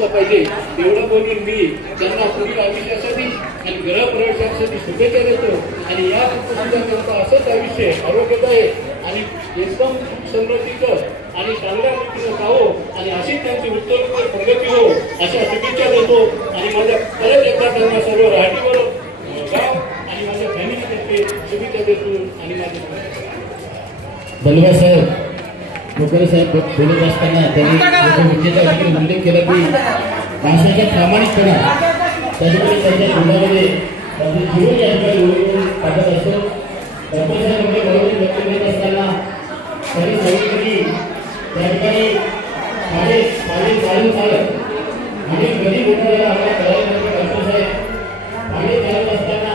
पोहोचला पाहिजे एवढं बोलून मी त्यांना पुढील आयुष्यासाठी आणि ग्रहप्रवेशासाठी शुभेच्छा देतो आणि या सुद्धा असंच आयुष्य आरोग्यदायी आणि एकदम समृद्धीचं आणि चांगल्या रीतीनं जावो आणि अशीच त्यांची उत्तरोत्तर प्रगती हो अशा शुभेच्छा देतो आणि माझ्या परत एकदा त्यांना सर्व राहटीवर गाव आणि माझ्या फॅमिलीतर्फे शुभेच्छा देतो आणि माझे बलवा साहेब कोकरे साहेब बोलत असताना त्यांनी उल्लेख केला की माणसाचा प्रामाणिकपणा त्याच्यामुळे त्याच्या जीवनामध्ये जीवन या ठिकाणी टाकत असतो. डॉक्टर साहेबांनी बरोबर व्यक्त करत असताना त्यांनी सांगितलं की त्या ठिकाणी चालून चालत आणि कधी मोठा झाला आपल्या करायला डॉक्टर साहेब पाणी चालत असताना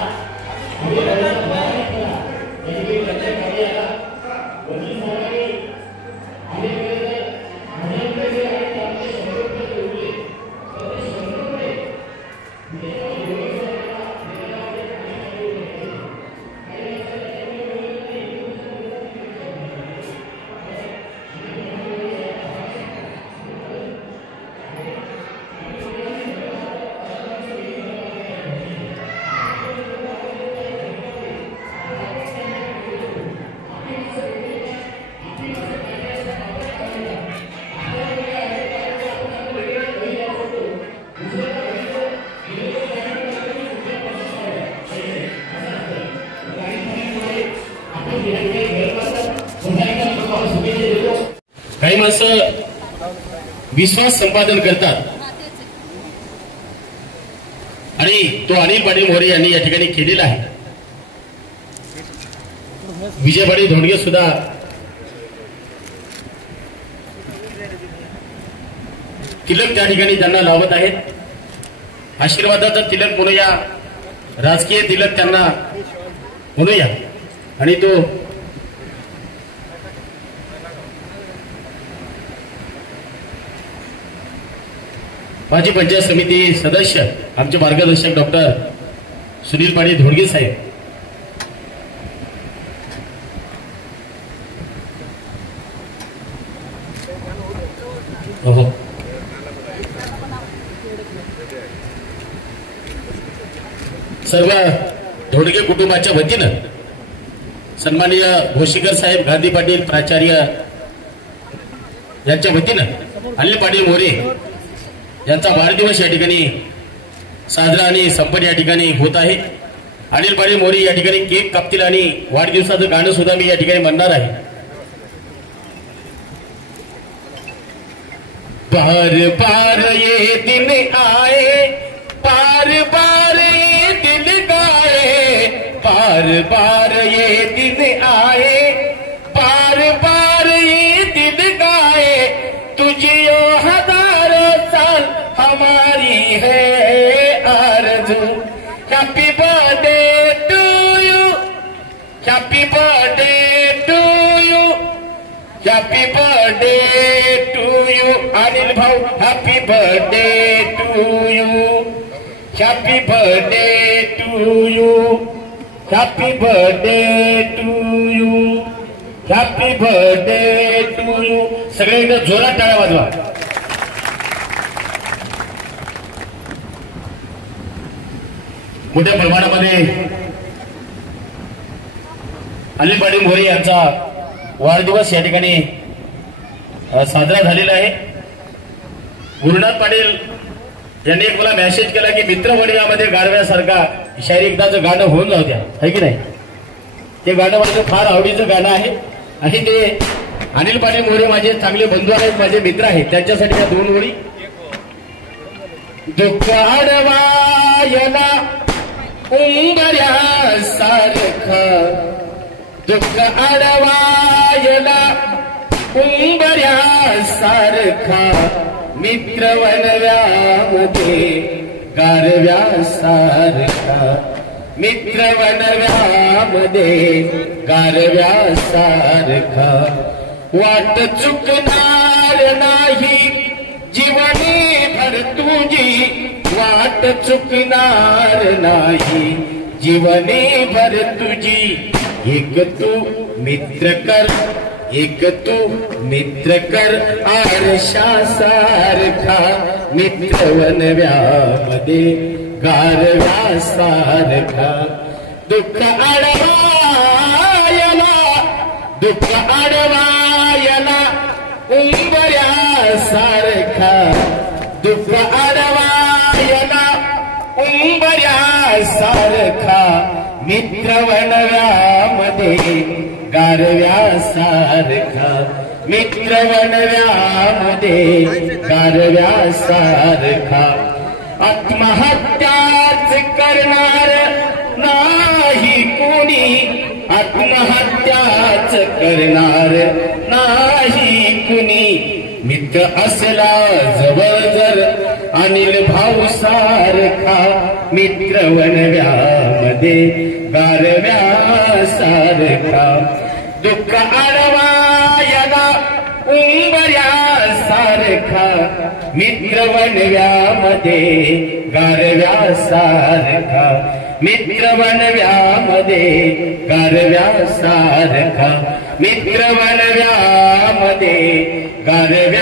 आम्ही प्रामाणिकपणा या ठिकाणी लक्षात कार्याला वकील साहेबांनी काही माणसं विश्वास संपादन करतात आणि तो अनिल पाटील मोरे यांनी या ठिकाणी केलेला आहे. विजय पाटील धोंडगे सुद्धा तिलक त्या ठिकाणी त्यांना लावत आहेत. आशीर्वादाचा तिलक म्हणूया, राजकीय तिलक त्यांना म्हणूया आणि तो माजी पंचायत समिती सदस्य आमचे मार्गदर्शक डॉक्टर सुनील पाटील धोडगे साहेब सर्व धोडगे कुटुंबाच्या वतीनं सन्माननीय भोशीकर साहेब, गांधी पाटील प्राचार्य यांच्या वतीनं अनिल पाटील मोरे यांचा वाढदिवस या ठिकाणी साजरा आणि संपन्न या ठिकाणी होत आहे. अनिल पाटील मोरे या ठिकाणी केक कापतील आणि वाढदिवसाचं गाणं सुद्धा मी या ठिकाणी म्हणणार आहे. बार बार ये दिन आए, बार बार ये दिल गाए, बार बार ये दिन आए, बार बार ये दिल गाए, तुझे हजारों साल हमारी है आरज़ू. Happy birthday to you, happy birthday to you, happy birthday to you. Anil भाऊ happy birthday to you, happy birthday to you, happy birthday to you, happy birthday to you. सगळे इथं जोरात टाळ्या वाजवा. मोठ्या प्रमाणामध्ये अनिल पाटील मोरे यांचा वाढदिवस या ठिकाणी साजरा झालेला आहे. गुरुनाथ पाटील यांनी एक मला मेसेज केला की मित्रमंडळामध्ये गाढव्यासारखा शायरी एकदाचं गाणं होऊन जाऊ द्या, है की नाही. ते गाणं माझं फार आवडीचं गाणं आहे आणि ते अनिल पाटील मोरे माझे चांगले बंधू आहेत, माझे मित्र आहेत, त्यांच्यासाठी या दोन ओळी. दुःख अडवायला उंबऱ्या सारखा, दुःख अडवायला उंबऱ्या सारखा, मित्र वनव्यामध्ये गारव्या सारखा, मित्र वनव्यामध्ये गारव्या सारखा. वाट चुकणार नाही जीवनी भर तुझी, वाट चुकणार नाही जीवनी भर तुझी. एक तू मित्र कर, एक तू मित्र कर आरशासारखा मित्र वनव्यामध्ये गारव्यासारखा दुःख आडवायला उंबऱ्यासारखा दुःख आडवायला उंबऱ्यासारखा मित्र वनव्यामध्ये गारव्यासारखा मित्र वनव्यामध्ये गारव्यासारखा आत्महत्याच करणार नाही कोणी आत्महत्याच करणार नाही कुणी मित्र असला जवळ जर अनिल भाऊ सारखा मित्र वनव्यामध्ये गारव्यासारखा दुःख आडवायला उंबऱ्यासारखा मित्र वनव्यामध्ये गारव्यासारखा मित्र वनव्यामध्ये गारव्यासारखा मित्र वनव्यामध्ये गारव्यासारखा